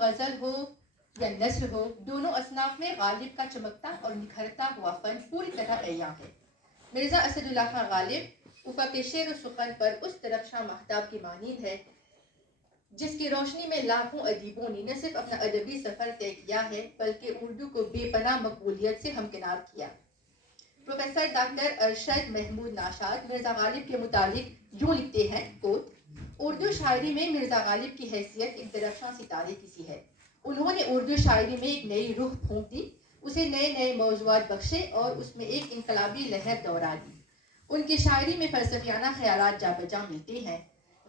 غزل ہو یا نثر ہو، دونوں اصناف میں غالب کا چمکتا اور نکھرتا ہوا فن پوری طرح عیاں ہے۔ مرزا اسد اللہ خان غالب افق شعر و سخن پر اس درخشاں ماہتاب کی مانند ہے جس کی روشنی میں لاکھوں ادیبوں نے نہ صرف اپنا ادبی سفر طے کیا ہے بلکہ اردو کو بے پناہ مقبولیت سے ہمکنار کیا۔ پروفیسر ڈاکٹر ارشد محمود ناشاد مرزا غالب کے متعلق یوں لکھتے ہیں، کوٹ: اردو شاعری میں مرزا غالب کی حیثیت ایک درخشاں ستارے کی سی ہے۔ انہوں نے اردو شاعری میں ایک نئی روح پھونک دی، اسے نئے نئے موضوعات بخشے اور اس میں ایک انقلابی لہر دورا دی۔ ان کی شاعری میں فلسفیانہ خیالات جا بجا ملتے ہیں۔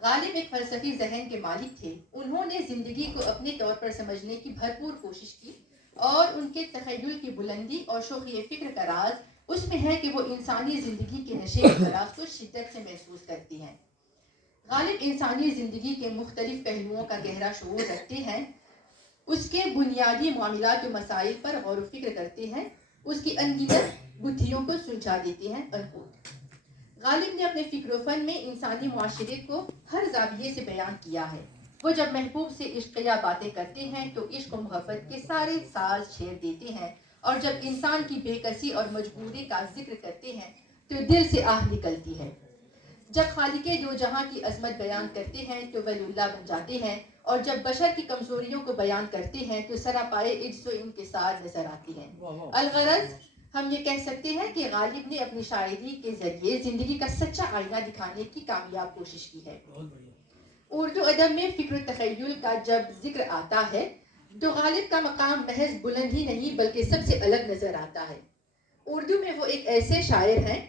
غالب ایک فلسفی ذہن کے مالک تھے۔ انہوں نے زندگی کو اپنے طور پر سمجھنے کی بھرپور کوشش کی اور ان کے تخیل کی بلندی اور شوخی فکر کا راز اس میں ہے کہ وہ انسانی زندگی کے نشے و فراز کو شدت سے محسوس کرتی ہیں۔ غالب انسانی زندگی کے مختلف پہلوؤں کا گہرا شعور رکھتے ہیں، اس کے بنیادی معاملات و مسائل پر غور و فکر کرتے ہیں، اس کی انگنت بدھیوں کو سلجھا دیتے ہیں۔ غالب نے اپنے فکر و فن میں انسانی معاشرے کو ہر زاویے سے بیان کیا ہے۔ وہ جب محبوب سے عشقیہ باتیں کرتے ہیں تو عشق و محبت کے سارے ساز چھیڑ دیتے ہیں، اور جب انسان کی بے کسی اور مجبوری کا ذکر کرتے ہیں تو دل سے آہ نکلتی ہے۔ جب خالق دو جہاں کی عظمت بیان کرتے ہیں تو ولی اللہ بن جاتے ہیں، اور جب بشر کی کمزوریوں کو بیان کرتے ہیں تو سراپائے عجز و انکسار نظر آتی ہیں۔ الغرض ہم یہ کہہ سکتے ہیں کہ غالب نے اپنی شاعری کے ذریعے زندگی کا سچا آئینہ دکھانے کی کامیاب کوشش کی ہے۔ اردو ادب میں فکر و تخیل کا جب ذکر آتا ہے تو غالب کا مقام محض بلند ہی نہیں بلکہ سب سے الگ نظر آتا ہے۔ اردو میں وہ ایک ایسے شاعر ہیں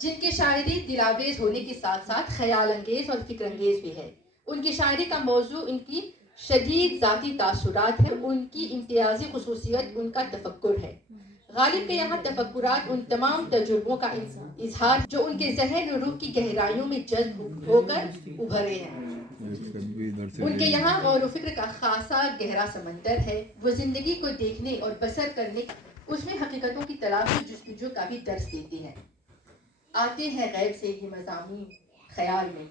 جن کی شاعری دلاویز ہونے کے ساتھ ساتھ خیال انگیز اور فکر انگیز بھی ہے۔ ان کی شاعری کا موضوع ان کی شدید ذاتی تاثرات ہے، ان کی امتیازی خصوصیت ان کا تفکر ہے۔ غالب کے یہاں تفکرات ان تمام تجربوں کا اظہار جو ان کے ذہن و روح کی گہرائیوں میں جذب ہو کر ابھرے ہیں۔ ان کے یہاں غور و فکر کا خاصا گہرا سمندر ہے۔ وہ زندگی کو دیکھنے اور بسر کرنے، اس میں حقیقتوں کی تلاش و جستجو کا بھی درس دیتے ہیں۔ آتے ہیں غیب سے یہ مضامین خیال میں،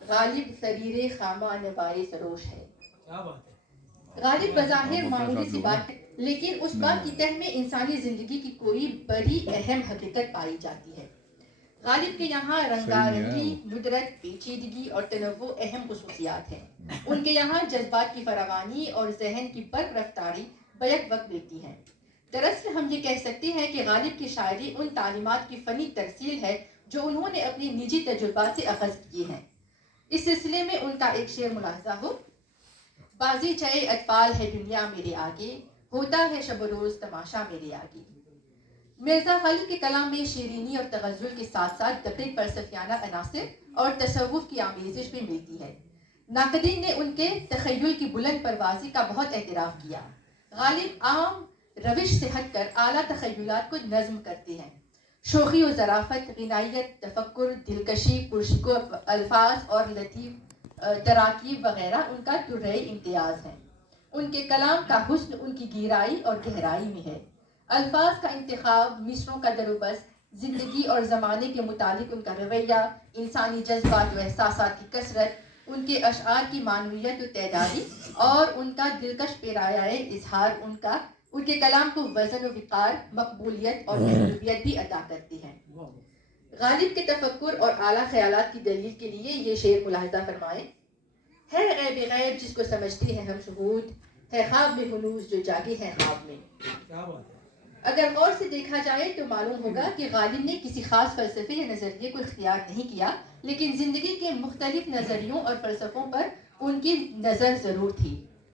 غالب سریر خامہ نوائے سروش ہے۔ غالب بظاہر معمولی سی بات ہے لیکن اس بات کی تہ میں انسانی زندگی کی کوئی بڑی اہم حقیقت پائی جاتی ہے۔ غالب کے یہاں رنگارنگی، ندرت، پیچیدگی اور تنوع اہم خصوصیات ہیں۔ ان کے یہاں جذبات کی فراوانی اور ذہن کی برق رفتاری بیک وقت ملتی ہیں۔ دراصل ہم یہ کہہ سکتے ہیں کہ غالب کی شاعری ان تعلیمات کی فنی ترسیل ہے جو انہوں نے اپنی نجی تجربات سے اخذ کیے ہیں۔ اس سلسلے میں ان کا ایک شعر ملاحظہ ہو: بازی چائے اطفال ہے دنیا میرے آگے، ہوتا ہے شب و روز تماشا میرے آگے۔ مرزا غالب کے کلام میں شیرینی اور تغزل کے ساتھ ساتھ دقیق فلسفیانہ عناصر اور تصوف کی آمیزش بھی ملتی ہے۔ ناقدین نے ان کے تخیل کی بلند پروازی کا بہت اعتراف کیا۔ غالب عام روش سے ہٹ کر اعلیٰ تخیلات کو نظم کرتے ہیں۔ شوخی و ظرافت، غنائیت، تفکر، دلکشی، پرشکو الفاظ اور لطیف تراکیب وغیرہ ان کا درہ امتیاز ہیں۔ ان کے کلام کا حسن ان کی گہرائی اور گہرائی میں ہے۔ الفاظ کا انتخاب، مصروں کا در و بس، زندگی اور زمانے کے متعلق ان کا رویہ، انسانی جذبات و احساسات کی کثرت، ان کے اشعار کی معنویت و تعدادی اور ان کا دلکش پیرایۂ اظہار ان کے کلام کو وزن و وقار، مقبولیت اور محبوبیت بھی عطا کرتی ہیں۔ غالب کے تفکر اور اعلیٰ خیالات کی دلیل کے لیے یہ شعر ملاحظہ فرمائیں: ہے غیب غیب جس کو سمجھتے ہیں ہم شہود، ہے خواب میں ہنوز جو جاگے ہیں خواب میں۔ اگر غور سے دیکھا جائے تو معلوم ہوگا کہ غالب نے کسی خاص فلسفے یا نظریے کو اختیار نہیں کیا، لیکن زندگی کے مختلف نظریوں اور فلسفوں پر ان کی نظر ضرور تھی۔